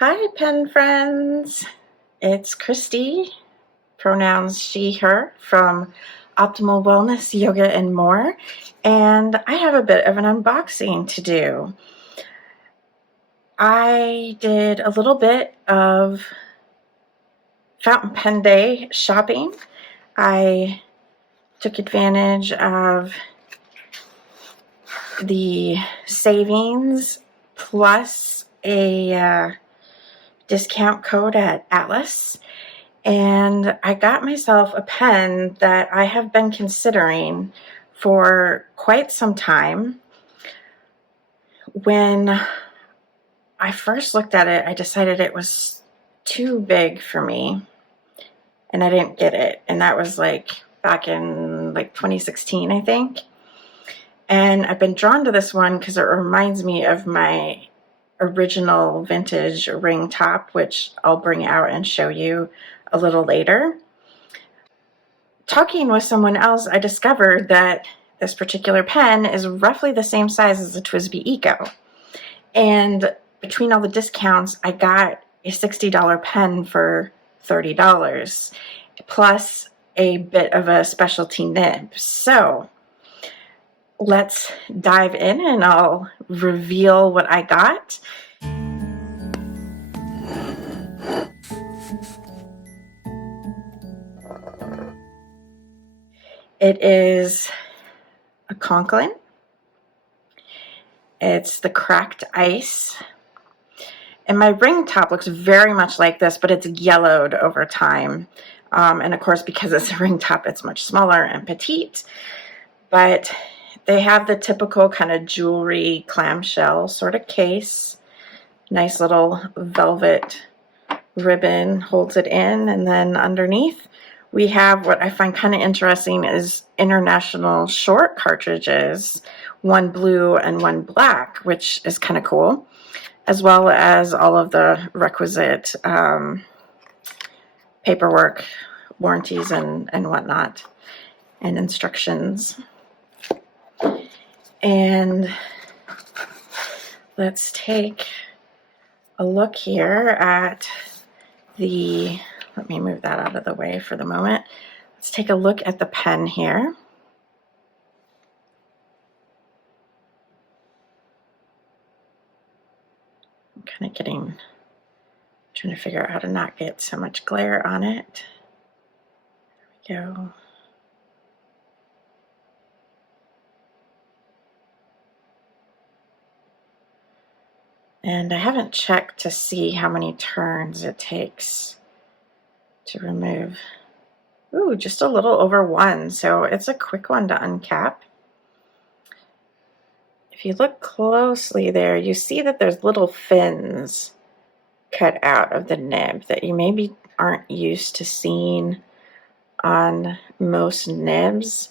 Hi, pen friends. It's Christy, pronouns she, her, from Optimal Wellness, Yoga, and More. And I have a bit of an unboxing to do. I did a little bit of fountain pen day shopping. I took advantage of the savings plus a discount code at Atlas, and I got myself a pen that I have been considering for quite some time. When I first looked at it, I decided it was too big for me, and I didn't get it. And that was back in 2016, I think. And I've been drawn to this one because it reminds me of my original vintage ring top, which I'll bring out and show you a little later. Talking with someone else, I discovered that this particular pen is roughly the same size as the TWSBI Eco. And between all the discounts, I got a $60 pen for $30, plus a bit of a specialty nib. So let's dive in and I'll reveal what I got. It is a Conkline. It's the cracked ice. And my ring top looks very much like this, but it's yellowed over time. And of course, because it's a ring top, it's much smaller and petite. But they have the typical kind of jewelry clamshell sort of case. Nice little velvet ribbon holds it in. And then underneath, we have what I find kind of interesting is international short cartridges, one blue and one black, which is kind of cool, as well as all of the requisite paperwork, warranties, and whatnot, and instructions. And let's take a look here at the, let me move that out of the way for the moment. Let's take a look at the pen here. I'm kind of trying to figure out how to not get so much glare on it. There we go. And I haven't checked to see how many turns it takes to remove. Ooh, just a little over one, so it's a quick one to uncap. If you look closely there, you see that there's little fins cut out of the nib that you maybe aren't used to seeing on most nibs.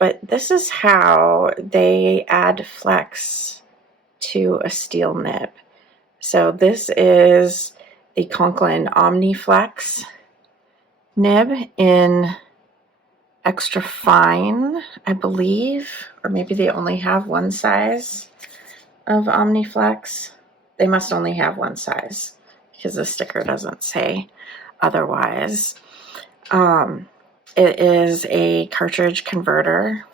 But this is how they add flex to a steel nib. So this is the Conkline Omniflex nib in extra fine, I believe, or maybe they only have one size of Omniflex. They must only have one size because the sticker doesn't say otherwise. It is a cartridge converter.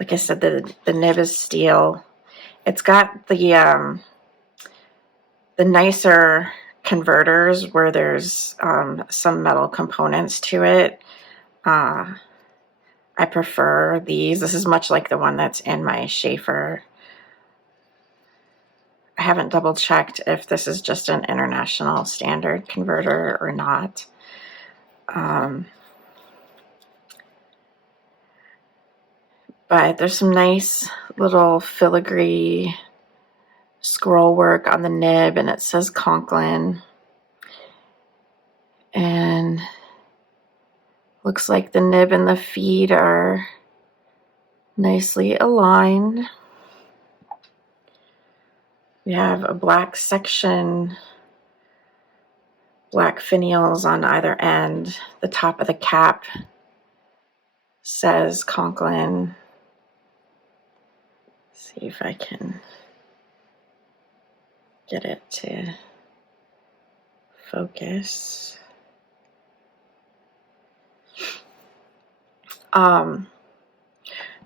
Like I said, the nib is steel. It's got the nicer converters where there's some metal components to it. I prefer these. This is much like the one that's in my Schaefer. I haven't double checked if this is just an international standard converter or not. But there's some nice little filigree scroll work on the nib, and it says Conkline. And looks like the nib and the feed are nicely aligned. We have a black section, black finials on either end. The top of the cap says Conkline. See if I can get it to focus.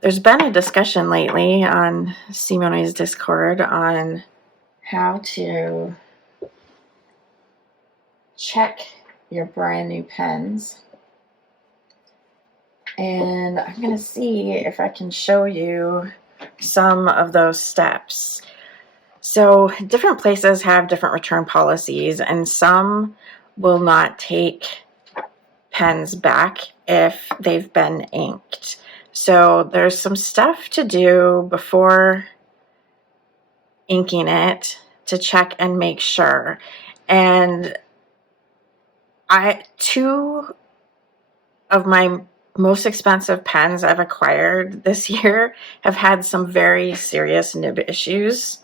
There's been a discussion lately on Simone's Discord on how to check your brand new pens. And I'm going to see if I can show you some of those steps. So different places have different return policies, and some will not take pens back if they've been inked. So there's some stuff to do before inking it to check and make sure. And two of my most expensive pens I've acquired this year have had some very serious nib issues,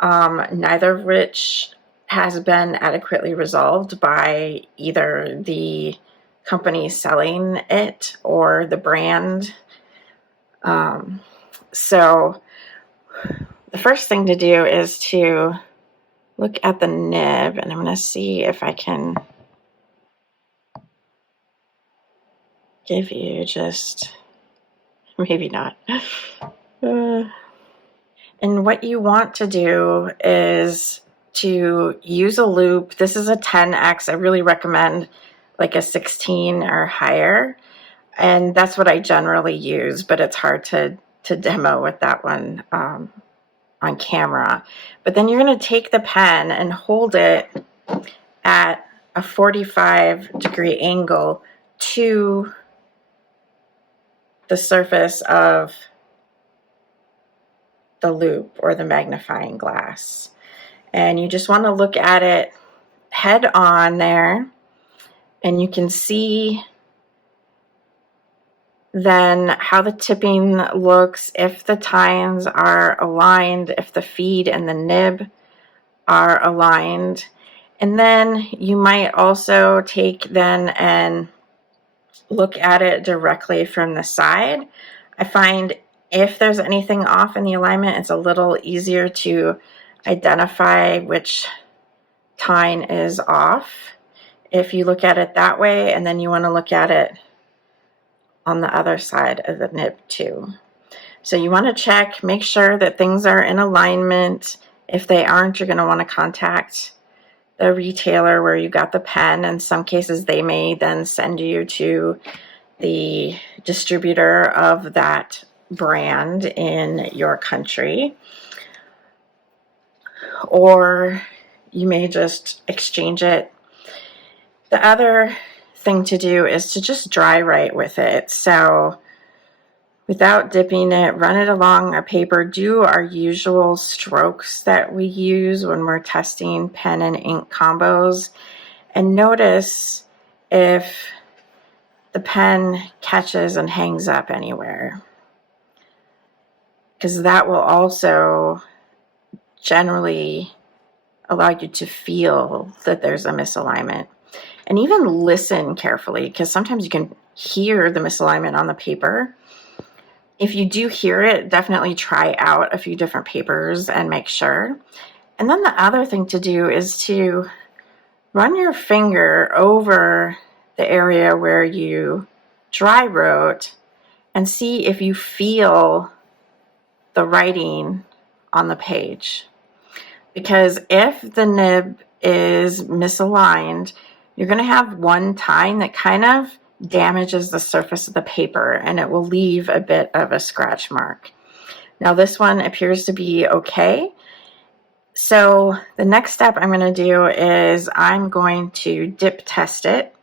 neither of which has been adequately resolved by either the company selling it or the brand. So the first thing to do is to look at the nib, and I'm going to see if I can give you just, maybe not. And what you want to do is to use a loop. This is a 10x. I really recommend like a 16 or higher. And that's what I generally use, but it's hard to demo with that one on camera. But then you're going to take the pen and hold it at a 45-degree angle to the surface of the loop or the magnifying glass. And you just want to look at it head on there, and you can see then how the tipping looks, if the tines are aligned, if the feed and the nib are aligned. And then you might also take then and look at it directly from the side. I find if there's anything off in the alignment, it's a little easier to identify which tine is off if you look at it that way, and then you want to look at it on the other side of the nib too. So you want to check, make sure that things are in alignment. If they aren't, you're going to want to contact the retailer where you got the pen. In some cases, they may then send you to the distributor of that brand in your country, or you may just exchange it. The other thing to do is to just dry write with it. So without dipping it, run it along a paper, do our usual strokes that we use when we're testing pen and ink combos, and notice if the pen catches and hangs up anywhere, because that will also generally allow you to feel that there's a misalignment. And even listen carefully, because sometimes you can hear the misalignment on the paper. If you do hear it, definitely try out a few different papers and make sure. And then the other thing to do is to run your finger over the area where you dry wrote and see if you feel the writing on the page. Because if the nib is misaligned, you're going to have one tine that kind of damages the surface of the paper, and it will leave a bit of a scratch mark. Now this one appears to be okay. So the next step I'm going to do is I'm going to dip test it,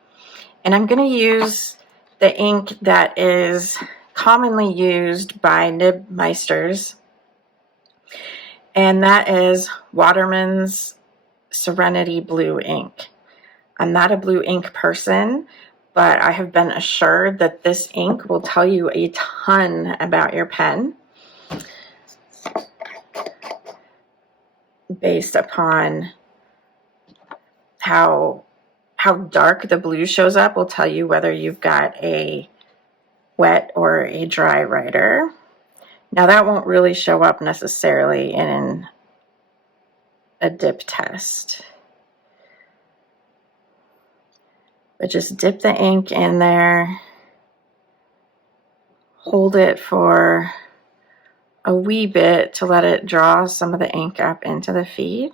and I'm going to use the ink that is commonly used by nib meisters, and that is Waterman's Serenity blue ink. I'm not a blue ink person, but I have been assured that this ink will tell you a ton about your pen based upon how dark the blue shows up will tell you whether you've got a wet or a dry writer. Now that won't really show up necessarily in a dip test. But just dip the ink in there, hold it for a wee bit to let it draw some of the ink up into the feed.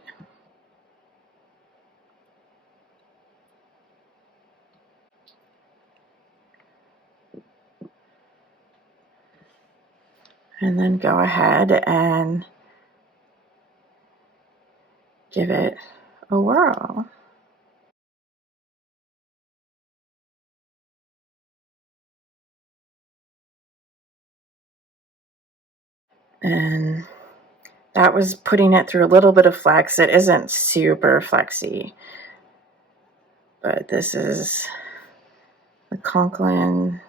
And then go ahead and give it a whirl. And that was putting it through a little bit of flex. It isn't super flexy, but this is the Conkline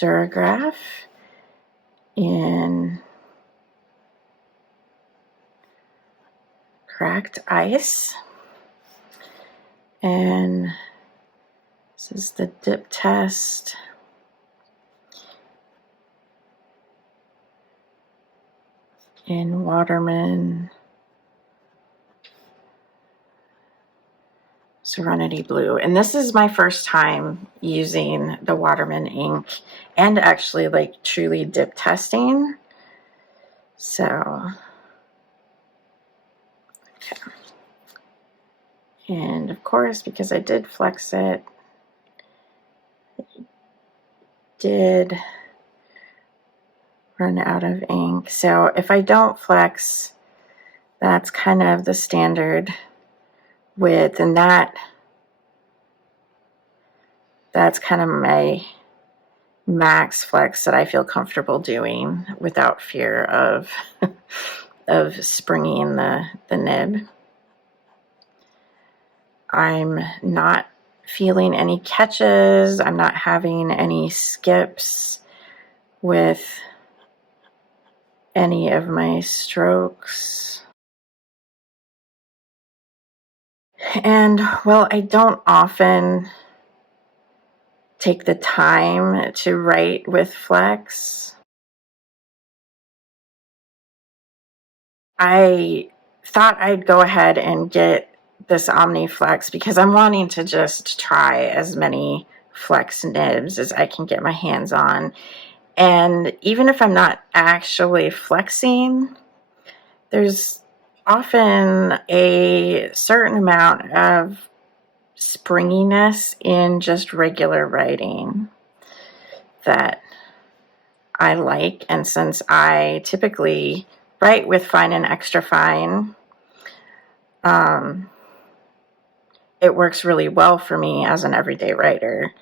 Duragraph in cracked ice. And this is the dip test. In Waterman Serenity Blue. And this is my first time using the Waterman ink and actually like truly dip testing. So, okay. And of course, because I did flex it, did run out of ink. So if I don't flex, that's kind of the standard width, and that's kind of my max flex that I feel comfortable doing without fear of of springing the nib. I'm not feeling any catches. I'm not having any skips with any of my strokes. And well, I don't often take the time to write with flex. I thought I'd go ahead and get this Omniflex because I'm wanting to just try as many flex nibs as I can get my hands on. And even if I'm not actually flexing, there's often a certain amount of springiness in just regular writing that I like. And since I typically write with fine and extra fine, it works really well for me as an everyday writer.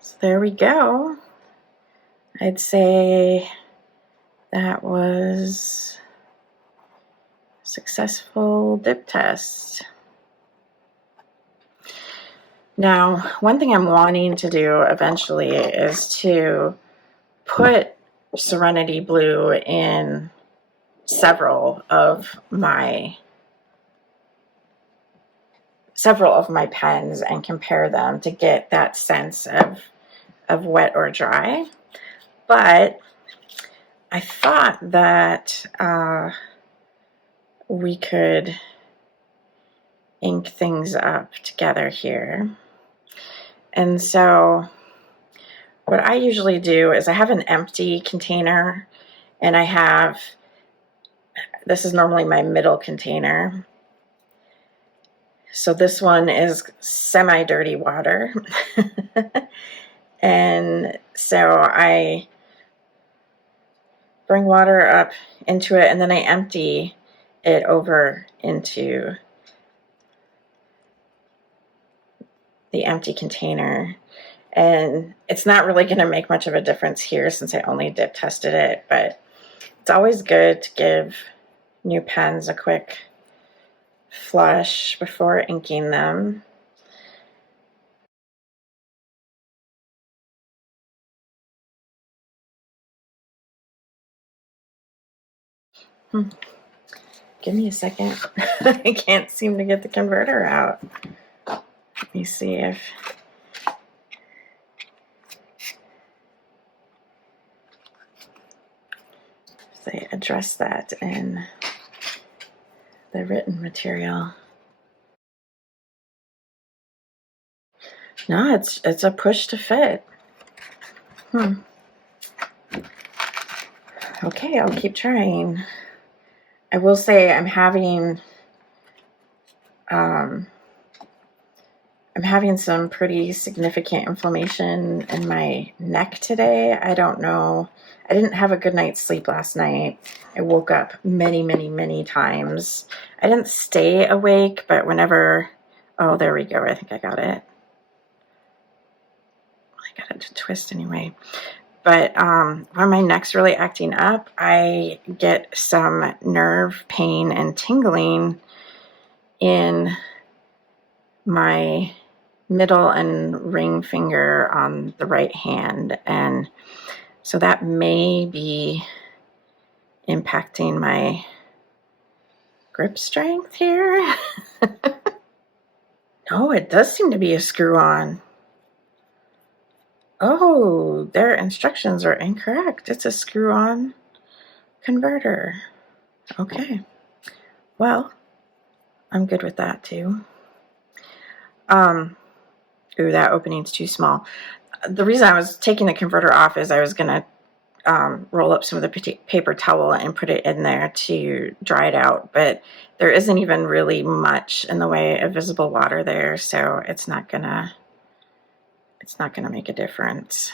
So there we go. I'd say that was a successful dip test. Now, one thing I'm wanting to do eventually is to put Serenity Blue in several of my pens and compare them to get that sense of wet or dry. But I thought that we could ink things up together here. And so what I usually do is I have an empty container, and this is normally my middle container. So this one is semi-dirty water. And so I bring water up into it, and then I empty it over into the empty container. And it's not really going to make much of a difference here since I only dip tested it, but it's always good to give new pens a quick flush before inking them. Give me a second. I can't seem to get the converter out. Let me see if... they address that in the written material. No, it's a push to fit. Okay, I'll keep trying. I will say I'm having some pretty significant inflammation in my neck today. I don't know. I didn't have a good night's sleep last night. I woke up many, many, many times. I didn't stay awake, but whenever, oh, there we go. I think I got it. I got it to twist anyway. But when my neck's really acting up, I get some nerve pain and tingling in my middle and ring finger on the right hand. And so that may be impacting my grip strength here. No, it does seem to be a screw-on. Oh, their instructions are incorrect. It's a screw-on converter. Okay. Well, I'm good with that too. Ooh, that opening's too small. The reason I was taking the converter off is I was gonna roll up some of the paper towel and put it in there to dry it out, but there isn't even really much in the way of visible water there, so it's not gonna make a difference.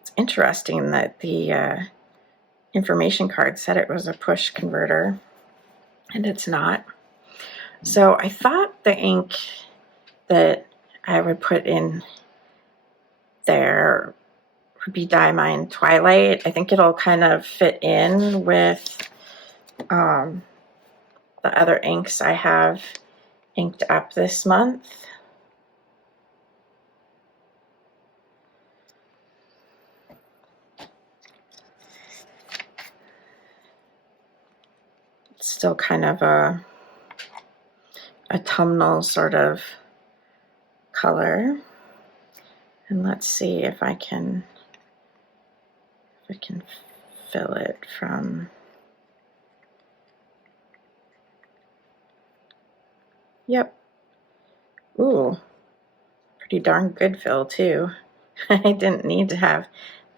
It's interesting that the information card said it was a push converter, and it's not. So I thought the ink that I would put in there would be Diamine Twilight. I think it'll kind of fit in with the other inks I have inked up this month. It's still kind of a autumnal sort of color. And let's see if I can fill it from, yep. Ooh, pretty darn good fill too. I didn't need to have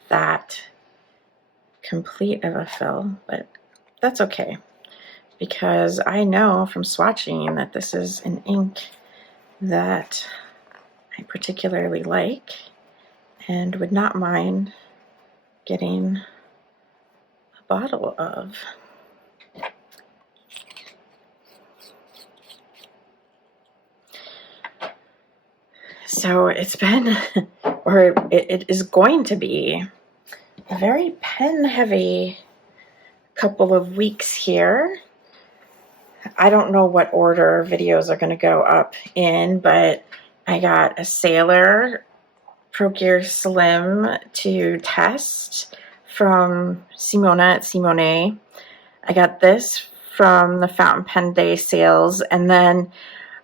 that complete of a fill, but that's okay, because I know from swatching that this is an ink that I particularly like and would not mind getting a bottle of. So it's been, or it is going to be, a very pen-heavy couple of weeks here. I don't know what order videos are going to go up in, but I got a Sailor Pro Gear Slim to test from Simona at Simone. I got this from the Fountain Pen Day sales, and then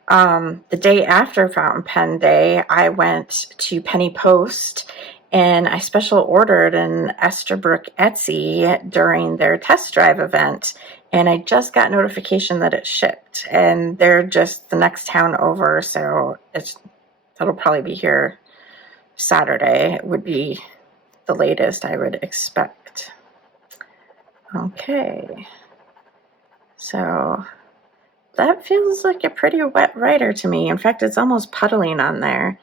the day after Fountain Pen Day, I went to Penny Post and I special ordered an Esterbrook Etsy during their test drive event. And I just got notification that it shipped, and they're just the next town over, so that'll probably be here Saturday. It would be the latest I would expect. Okay, so that feels like a pretty wet writer to me. In fact, it's almost puddling on there,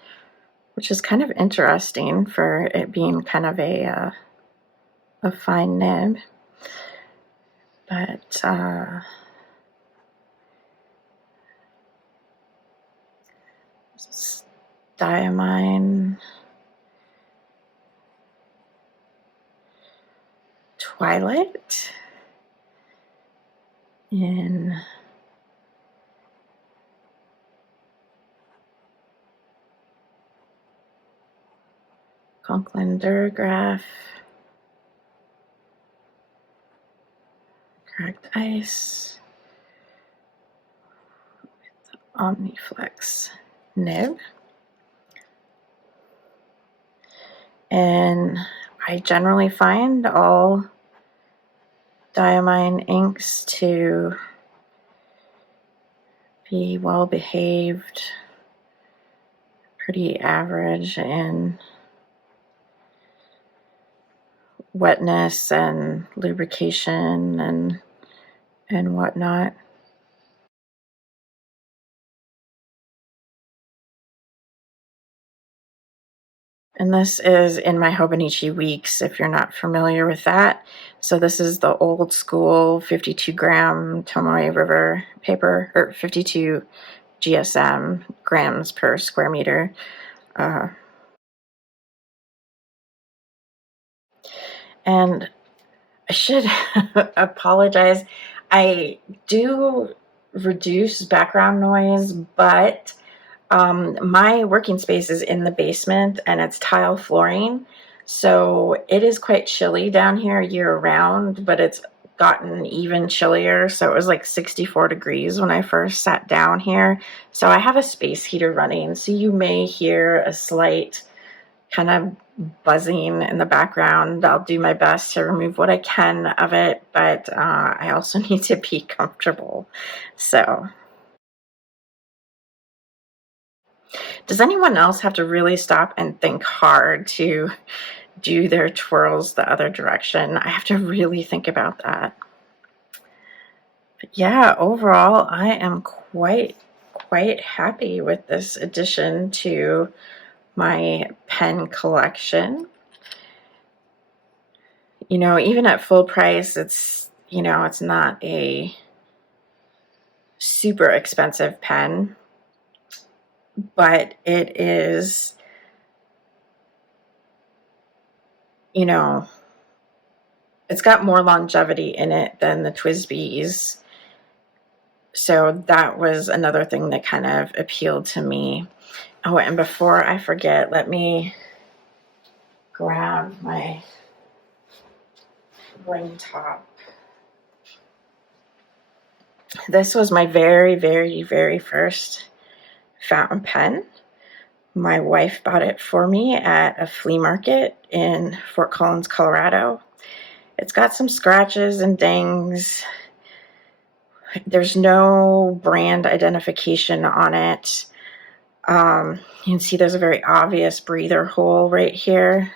which is kind of interesting for it being kind of a fine nib. But Diamine Twilight in Conkline Duragraph, Cracked Ice, with Omniflex nib. And I generally find all Diamine inks to be well behaved, pretty average in wetness and lubrication and whatnot. And this is in my Hobonichi Weeks, if you're not familiar with that. So this is the old school 52 gram Tomoe River paper, or 52 GSM, grams per square meter. And I should apologize. I do reduce background noise, but my working space is in the basement and it's tile flooring. So it is quite chilly down here year round, but it's gotten even chillier. So it was like 64 degrees when I first sat down here. So I have a space heater running. So you may hear a slight kind of buzzing in the background. I'll do my best to remove what I can of it, but I also need to be comfortable. So does anyone else have to really stop and think hard to do their twirls the other direction? I have to really think about that. But yeah, overall, I am quite happy with this addition to my pen collection. You know, even at full price, it's, you know, it's not a super expensive pen, but it is, you know, it's got more longevity in it than the TWSBIs. So that was another thing that kind of appealed to me. Oh, and before I forget, let me grab my ring top. This was my very first fountain pen. My wife bought it for me at a flea market in Fort Collins, Colorado. It's got some scratches and dings. There's no brand identification on it. You can see there's a very obvious breather hole right here.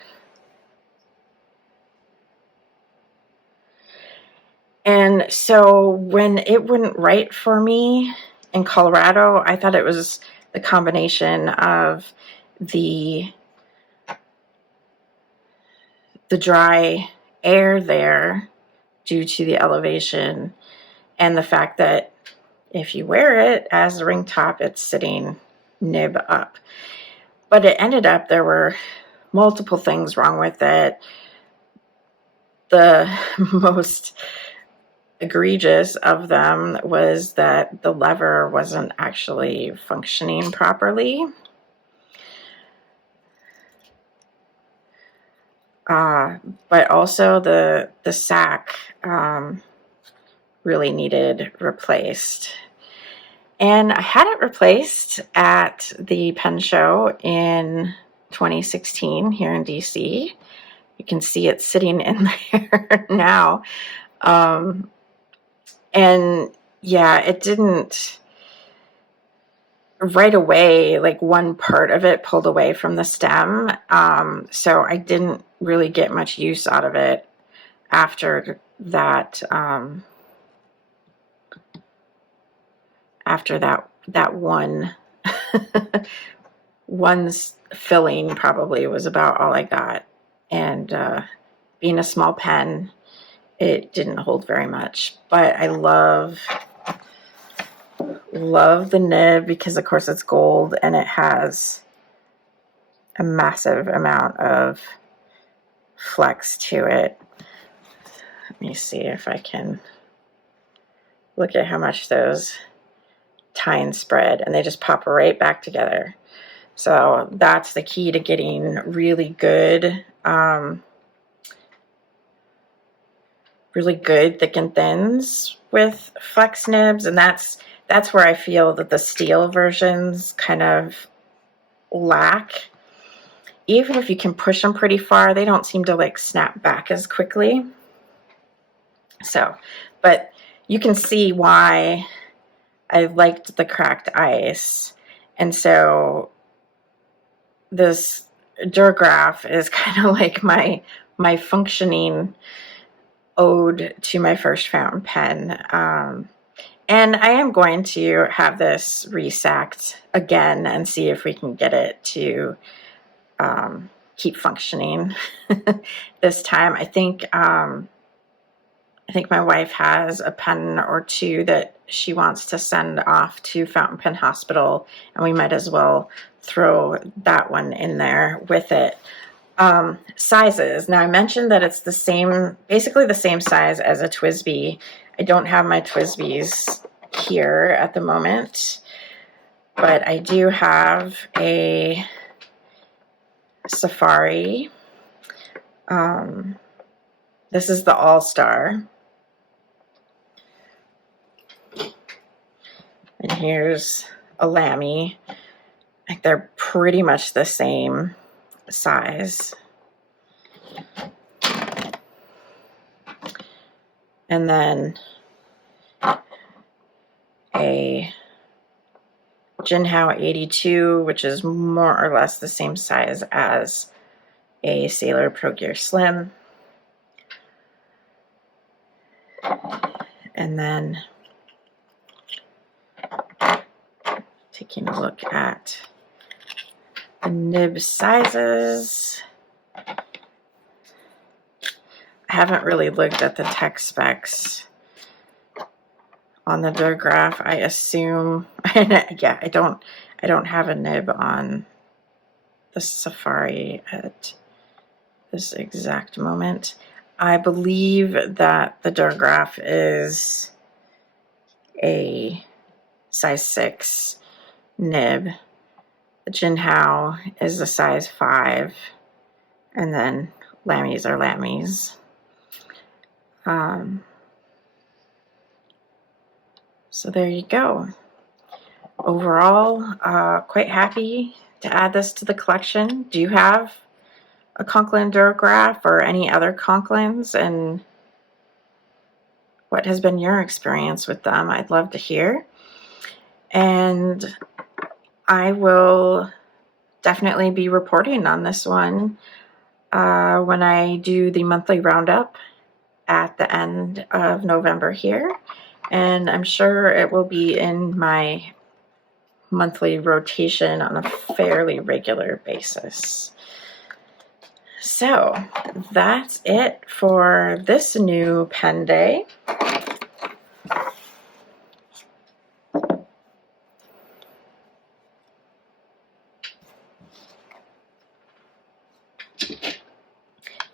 And so when it wouldn't write for me in Colorado, I thought it was the combination of the dry air there due to the elevation and the fact that if you wear it as a ring top, it's sitting nib up. But it ended up there were multiple things wrong with it. The most egregious of them was that the lever wasn't actually functioning properly. But also the sack really needed replaced. And I had it replaced at the pen show in 2016 here in DC. You can see it sitting in there now. And yeah, it didn't right away, like one part of it pulled away from the stem. So I didn't really get much use out of it after that. After that one one's filling probably was about all I got. And being a small pen, it didn't hold very much. But I love the nib because of course it's gold and it has a massive amount of flex to it. Let me see if I can look at how much those tines spread, and they just pop right back together. So that's the key to getting really good thick and thins with flex nibs, and that's where I feel that the steel versions kind of lack. even if you can push them pretty far, they don't seem to like snap back as quickly. So, but you can see why I liked the cracked ice. And so this Duragraph is kind of like my functioning ode to my first fountain pen. And I am going to have this resacked again and see if we can get it to keep functioning this time. I think my wife has a pen or two that she wants to send off to Fountain Pen Hospital, and we might as well throw that one in there with it. Sizes. Now I mentioned that it's basically the same size as a TWSBI. I don't have my TWSBIs here at the moment, but I do have a Safari. This is the All-Star. And here's a Lamy. Like they're pretty much the same size. And then a Jinhao 82, which is more or less the same size as a Sailor Pro Gear Slim. And then taking a look at the nib sizes. I haven't really looked at the tech specs on the Duragraph. I assume, yeah, I don't have a nib on the Safari at this exact moment. I believe that the Duragraph is a size 6 nib. The Jinhao is a size 5, and then Lammies are Lammies. So there you go. Overall, quite happy to add this to the collection. Do you have a Conkline Duragraph or any other Conklines, and what has been your experience with them? I'd love to hear. And I will definitely be reporting on this one when I do the monthly roundup at the end of November here. And I'm sure it will be in my monthly rotation on a fairly regular basis. So that's it for this new pen day.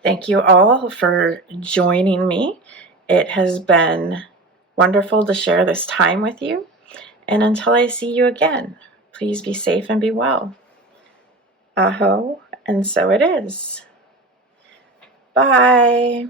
Thank you all for joining me. It has been wonderful to share this time with you. And until I see you again, please be safe and be well. Aho, and so it is. Bye.